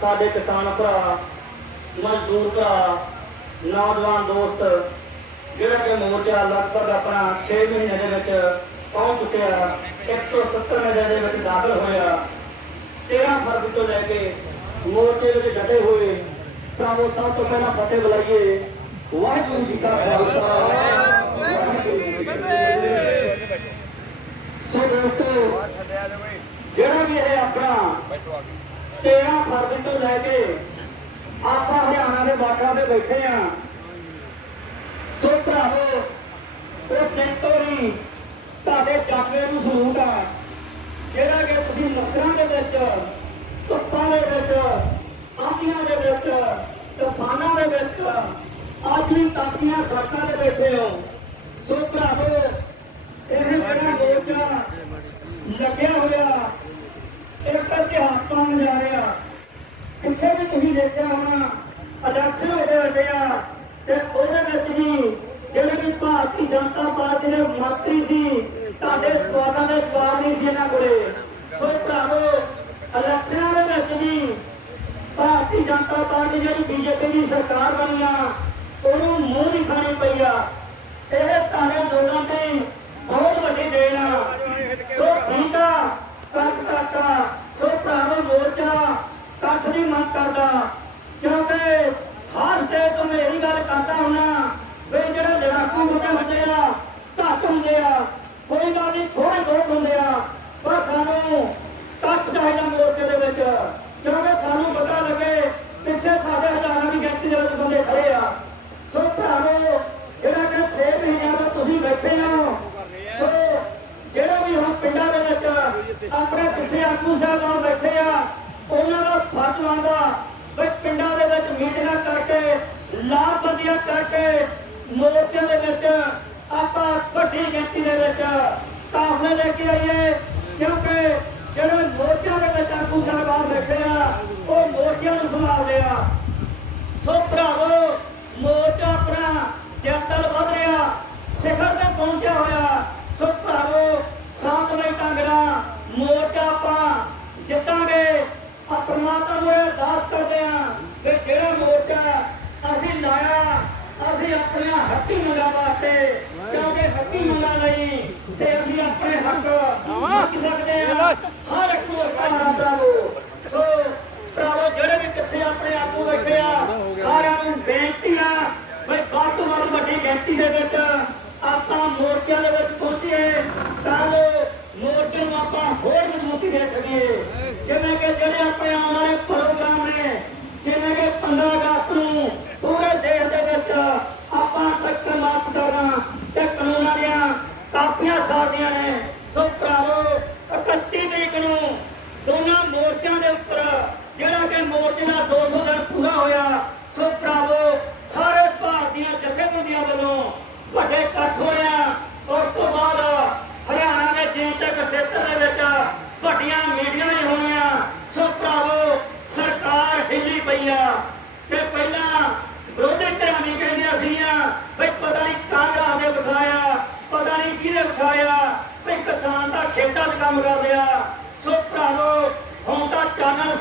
ਸਾਡੇ ਕਿਸਾਨ ਭਰਾ, ਮਜ਼ਦੂਰ ਭਰਾ, ਨੌਜਵਾਨ ਦੋਸਤ, ਜਿਹੜਾ ਕਿ ਮੋਰਚਾ ਲਗਭਗ ਆਪਣਾ 6 ਮਹੀਨੇ ਦੇ ਵਿੱਚ ਪਹੁੰਚ ਚੁੱਕਿਆ 170 ਮਹੀਨੇ ਦੇ ਵਿੱਚ ਦਾਖਲ ਹੋਇਆ। 13 ਫਰਵਰੀ ਤੋਂ ਲੈ ਕੇ ਮੋਰਚੇ ਵਿੱਚ ਡਟੇ ਹੋਏ, ਤਾਂ ਉਹ ਸਭ ਤੋਂ ਪਹਿਲਾਂ ਫਤਿਹ ਬੁਲਾਈਏ। ਵਾਹਿਗੁਰੂ ਜੀ ਕਾ ਖਾਲਸਾ। ਸੋ ਦੋਸਤੋ, ਜਿਹੜਾ ਵੀ ਇਹ ਆਪਣਾ 13 ਫਰਵਰੀ ਤੋਂ ਲੈ ਕੇ ਆਪਾਂ ਹਰਿਆਣਾ ਦੇ ਬਾਰਡਰਾਂ ਤੇ ਬੈਠੇ ਆ ਸੋ ਭਰਾਵੋ, ਉਸ ਦਿਨ ਤੋਂ ਹੀ ਤੁਹਾਡੇ ਚਾਕਰੇ ਨੂੰ ਸਲੂਟ ਆ। ਜਿਹੜਾ ਕਿ ਤੁਸੀਂ ਨਸਰਾਂ ਦੇ ਵਿੱਚ, ਧੁੱਪਾਂ ਦੇ ਵਿੱਚ ਆਂਧੀਆਂ ਦੇ ਵਿੱਚ, ਤੂਫਾਨਾਂ ਦੇ ਵਿੱਚ, ਅੱਜ ਵੀ ਤਾਪੀਆਂ ਸੜਕਾਂ ਤੇ ਬੈਠੇ ਹੋ। ਸੋ ਭਰਾਵੋ, ਇਹ ਜਿਹੜਾ ਮੋਰਚਾ ਲੱਗਿਆ ਹੋਇਆ ਇਤਿਹਾਸ ਬਣ ਪਿੱਛੇ ਵੀ ਤੁਸੀਂ ਦੇਖਿਆ ਹੋਣਾ ਇਲੈਕਸ਼ਨ ਹੋਏ ਹੋਏ ਆ ਤੇ ਉਹਦੇ ਵਿੱਚ ਵੀ ਜਿਹੜੇ ਵੀ ਭਾਰਤੀ ਜਨਤਾ ਪਾਰਟੀ ਦੇ ਮੰਤਰੀ ਸੀ, ਤੁਹਾਡੇ ਸਵਾਲਾਂ ਦੇ ਜਵਾਬ ਨਹੀਂ ਸੀ ਇਹਨਾਂ ਕੋਲੇ। ਸੋ ਭਰਾਵੋ ਇਲੈਕਸ਼ਨਾਂ ਦੇ ਵਿੱਚ ਵੀ ਭਾਰਤੀ ਜਨਤਾ ਪਾਰਟੀ ਜਿਹੜੀ ਬੀਜੇਪੀ ਦੀ ਸਰਕਾਰ ਬਣੀ ਆ, ਉਹਨੂੰ ਮੂੰਹ ਨਹੀਂ ਪਈ ਆ। ਇਹ ਤੁਹਾਡੇ ਲੋਕਾਂ ਤੇ ਬਹੁਤ ਵੱਡੀ ਦੇਣ ਆ ਸੋ ਠੀਕ ਆ ਕੱਟ ਕਾਕਾ ਸੋ ਭਰਾਵੋ ਮੋਰਚਾ ਕੱਟ ਦੀ ਮੰਗ ਕਰਦਾ ਕਿਉਂਕਿ ਹਰ ਸਟੇਟ ਤੋਂ ਮੈਂ ਇਹੀ ਗੱਲ ਕਰਦਾ ਹੁੰਨਾ ਵੀ ਜਿਹੜੇ ਲੜਾਕੂ ਮੁੰਡੇ ਹੁੰਦੇ ਆ ਘੱਟ ਹੁੰਦੇ ਆ ਕੋਈ ਗੱਲ ਨਹੀਂ ਥੋੜੇ ਬਹੁਤ ਹੁੰਦੇ ਆ ਪਰ ਸਾਨੂੰ ਕੱਟ ਚਾਹੀਦਾ ਮੋਰਚੇ ਦੇ ਵਿੱਚ ਕਿਉਂਕਿ ਸਾਨੂੰ ਪਤਾ ਲੱਗੇ ਪਿੱਛੇ ਸਾਡੇ ਹਜ਼ਾਰਾਂ ਦੀ ਗਿਣਤੀ ਦੇ ਵਿੱਚ ਬੰਦੇ ਖੜੇ ਆ ਸੋ ਭਰਾਵੋ ਜਿਹੜਾ ਕਿ 6 ਮਹੀਨਿਆਂ ਤੋਂ ਤੁਸੀਂ ਬੈਠੇ ਹੋ ਸੋ ਜਿਹੜਾ ਵੀ ਹੁਣ ਪਿੰਡਾਂ ਦੇ ਵਿੱਚ ਆਪਣੇ ਪਿੱਛੇ ਆਗੂ ਸਾਹਿਬਾਨ ਬੈਠੇ ਆ, ਉਹਨਾਂ ਦਾ ਫਰਜ਼ ਬਣਦਾ ਵੀ ਪਿੰਡਾਂ ਦੇ ਵਿੱਚ ਮੀਟਿੰਗਾਂ ਕਰਕੇ, ਲਾਭਬੰਦੀਆਂ ਕਰਕੇ ਮੋਰਚੇ ਦੇ ਵਿੱਚ ਆਪਾਂ ਵੱਡੀ ਗਿਣਤੀ ਦੇ ਵਿੱਚ ਕਾਫਲੇ ਲੈ ਕੇ ਆਈਏ। ਕਿਉਂਕਿ ਜਿਹੜੇ ਮੋਰਚਿਆਂ ਦੇ ਵਿੱਚ ਆਗੂ ਸਾਹਿਬਾਨ ਬੈਠੇ ਆ, ਉਹ ਮੋਰਚਿਆਂ ਨੂੰ ਸੰਭਾਲਦੇ ਆ। ਸੋ ਭਰਾਵੋ, ਮੋਰਚਾ ਆਪਣਾ ਜੱਤਲ ਵੱਧ ਰਿਹਾ ਸਿਖਰ ਤੇ ਪਹੁੰਚਿਆ ਹੋਇਆ ਸੋ ਭਰਾਵੋ ਸਾਤਵੇਂ ਟਾਂਗਰਾ ਮੋਰਚਾ ਆਪਾਂ ਜਿੱਤਾਂਗੇ ਆ ਪਰਮਾਤਮਾ ਨੂੰ ਇਹ ਅਰਦਾਸ ਕਰਦੇ ਆ ਕਿ ਜਿਹੜਾ ਮੋਰਚਾ ਅਸੀਂ ਲਾਇਆ, ਅਸੀਂ ਆਪਣੇ ਹੱਕੀ ਮੰਗਾਂ ਵਾਸਤੇ, ਕਿਉਂਕਿ ਹੱਕੀ ਮੰਗਾਂ ਲਈ ਤੇ ਅਸੀਂ ਆਪਣੇ ਹੱਕ ਮੰਗ ਸਕਦੇ ਆ ਹਰ ਇੱਕ ਨੂੰ ਅਧਿਕਾਰ ਆ ਭਰਾਵੋ ਸੋ ਭਰਾਵੋ ਜਿਹੜੇ ਵੀ ਪਿੱਛੇ ਆਪਣੇ ਆਗੂ ਬੈਠੇ ਆ, ਸਾਰਿਆਂ ਨੂੰ ਬੇਨਤੀ ਆ ਵੀ ਵੱਧ ਤੋਂ ਵੱਧ ਵੱਡੀ ਗਿਣਤੀ ਦੇ ਵਿੱਚ ਆਪਾਂ ਮੋਰਚਿਆਂ ਦੇ ਵਿੱਚ ਪਹੁੰਚੀਏ ਤਾਂ ਜੋ ਮੋਰਚੇ ਨੂੰ ਆਪਾਂ ਹੋਰ ਮਜ਼ਬੂਤੀ ਦੇ ਸਕੀਏ। ਜਿਵੇਂ ਕਿ ਜਿਹੜੇ ਆਪਾਂ ਉਠਾਇਆ ਵੀ ਕਿਸਾਨ ਦਾ ਖੇਤਾਂ 'ਚ ਕੰਮ ਕਰ ਰਿਹਾ। ਸੋ ਭਰਾਵੋ ਹੁਣ ਤਾਂ ਚਾਨਣ